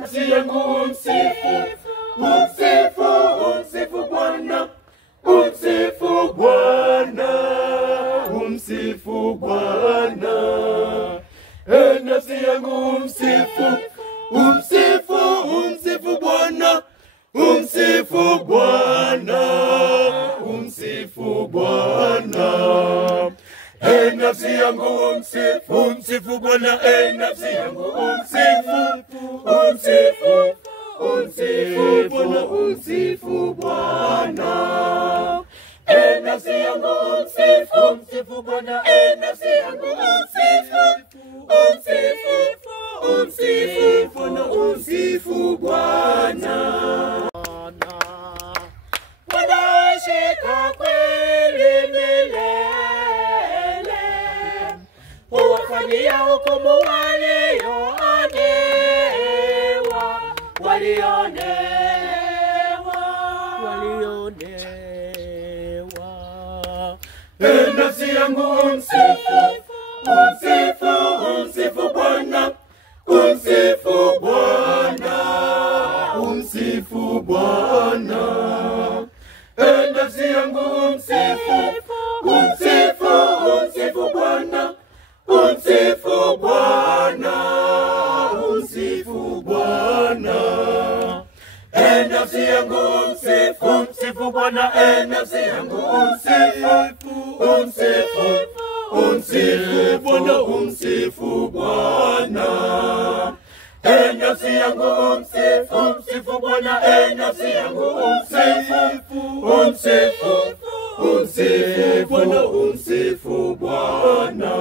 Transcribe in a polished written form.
nafsi yangu umsifu, umsifu, umsifu Bwana, umsifu Bwana, umsifu Bwana. Nafsi yangu umsifu, umsifu, umsifu Bwana, umsifu Bwana, umsifu Bwana. Nafsi yangu umsifu, umsifu Bwana. Nafsi yangu umsifu, umsifu, umsifu Bwana, umsifu Bwana. Nafsi yangu umsifu, umsifu Bwana. Nafsi yangu umsifu, umsifu, umsifu Bwana, umsifu Bwana. Wanashika kweli milele, huwafanyia hukumu walionewa, walionewa. Nafsi yangu umsifu, umsifu, umsifu Bwana, umsifu Bwana, umsifu Bwana. Nafsi yangu umsifu, umsifu, umsifu Bwana, umsifu Bwana, umsifu Bwana. Nafsi yangu umsifu, umsifu Bwana. Nafsi yangu umsifu, umsifu, umsifu Bwana, umsifu Bwana. Nafsi yangu umsifu, umsifu Bwana. Nafsi yangu umsifu, umsifu, umsifu Bwana, umsifu Bwana.